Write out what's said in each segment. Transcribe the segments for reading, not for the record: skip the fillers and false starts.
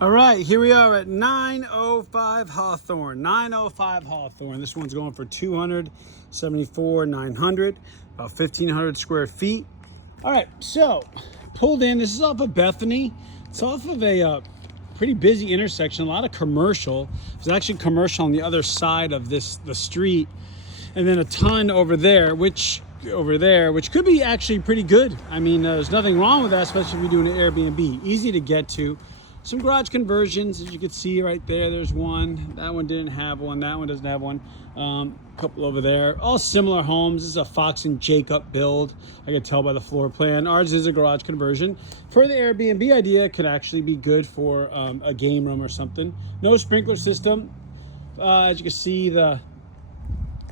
All right, here we are at 905 Hawthorn. 905 Hawthorn. This one's going for $274,900, about 1,500 square feet. All right, so pulled in. This is off of Bethany. It's off of a pretty busy intersection. A lot of commercial. There's actually commercial on the other side of the street, and then a ton over there, which could be actually pretty good. I mean, there's nothing wrong with that, especially if you're doing an Airbnb. Easy to get to. Some garage conversions, as you can see right there. There's one. That one didn't have one. That one doesn't have one. A couple over there. All similar homes. This is a Fox and Jacob build. I can tell by the floor plan. Ours is a garage conversion. For the Airbnb idea, it could actually be good for a game room or something. No sprinkler system. As you can see, it's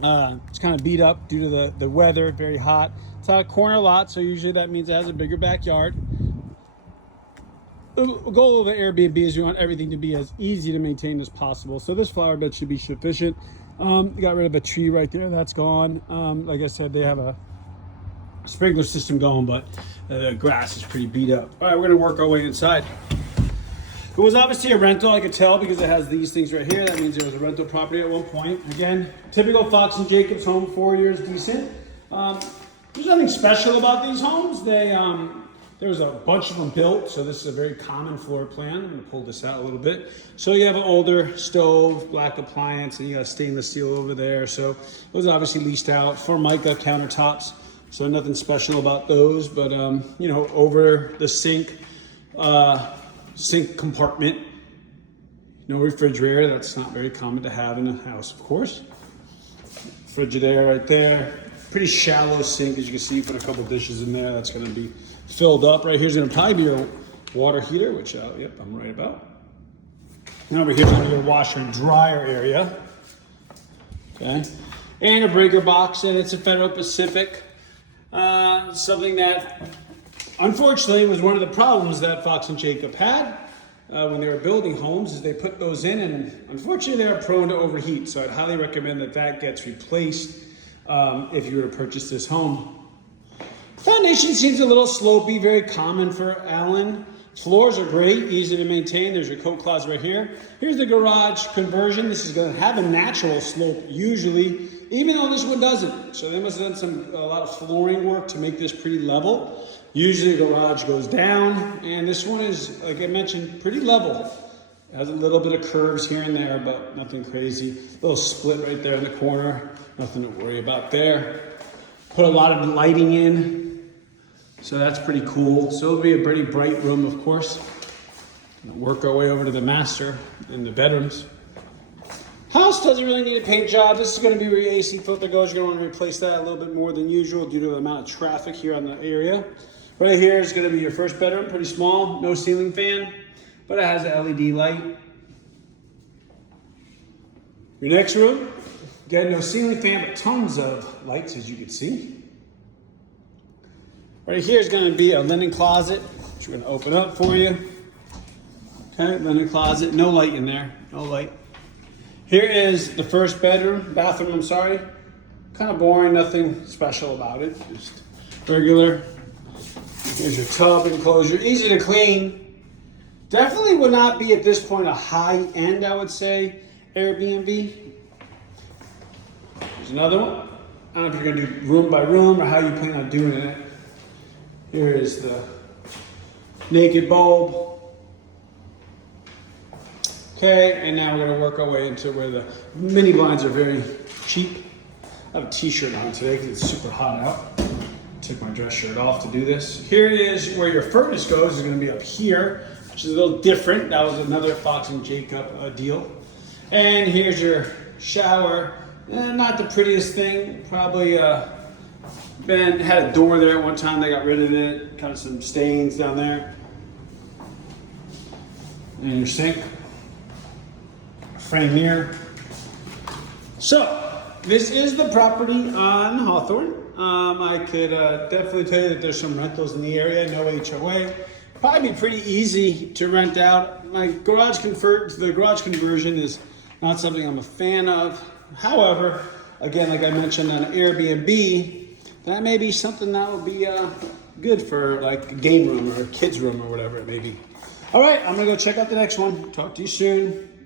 kind of beat up due to the weather. Very hot. It's on a corner lot, so usually that means it has a bigger backyard. The goal of an Airbnb is you want everything to be as easy to maintain as possible. So this flower bed should be sufficient. Got rid of a tree right there. That's gone. Like I said, they have a sprinkler system going, but the grass is pretty beat up. All right, we're going to work our way inside. It was obviously a rental, I could tell, because it has these things right here. That means there was a rental property at one point. Again, typical Fox and Jacobs home, 4 years decent. There's nothing special about these homes. There was a bunch of them built, so this is a very common floor plan. I'm gonna pull this out a little bit. So you have an older stove, black appliance, and you got stainless steel over there. So it was obviously leased out. Formica countertops, so nothing special about those. But over the sink compartment, no refrigerator. That's not very common to have in a house, of course. Frigidaire right there. Pretty shallow sink, as you can see. Put a couple dishes in there. That's gonna be filled up. Right here's gonna probably be your water heater, which yep, I'm right about. And over here's gonna be your washer and dryer area. Okay, and a breaker box, and it's a Federal Pacific. Something that unfortunately was one of the problems that Fox and Jacob had when they were building homes, is they put those in, and unfortunately they are prone to overheat. So I'd highly recommend that gets replaced if you were to purchase this home. Foundation seems a little slopey, very common for Allen. Floors are great, easy to maintain. There's your coat closet right here. Here's the garage conversion. This is going to have a natural slope usually, even though this one doesn't. So they must have done a lot of flooring work to make this pretty level. Usually the garage goes down, and this one is, like I mentioned, pretty level. It has a little bit of curves here and there, but nothing crazy. A little split right there in the corner. Nothing to worry about there. Put a lot of lighting in. So that's pretty cool. So it'll be a pretty bright room, of course. Work our way over to the master in the bedrooms. House doesn't really need a paint job. This is going to be where your AC filter goes. You're going to want to replace that a little bit more than usual due to the amount of traffic here on the area. Right here is going to be your first bedroom, pretty small, no ceiling fan, but it has an LED light. Your next room, again, no ceiling fan, but tons of lights, as you can see. Right here is going to be a linen closet, which we're going to open up for you. Okay, linen closet, no light in there, no light. Here is the first bathroom, I'm sorry. Kind of boring, nothing special about it, just regular. Here's your tub enclosure, easy to clean. Definitely would not be at this point a high end, I would say, Airbnb. There's another one. I don't know if you're gonna do room by room or how you plan on doing it. Here is the naked bulb. Okay, and now we're gonna work our way into where the mini blinds are very cheap. I have a t-shirt on today because it's super hot out. Took my dress shirt off to do this. Here is where your furnace goes. Is gonna be up here, which is a little different. That was another Fox and Jacob deal. And here's your shower. Not the prettiest thing. Probably had a door there at one time. They got rid of it. Kind of some stains down there. And your sink. Frame mirror. So this is the property on Hawthorn. I could definitely tell you that there's some rentals in the area. No HOA. Probably be pretty easy to rent out. The garage conversion is not something I'm a fan of. However, again, like I mentioned on Airbnb, that may be something that would be good for like a game room or a kid's room or whatever it may be. All right, I'm gonna go check out the next one. Talk to you soon.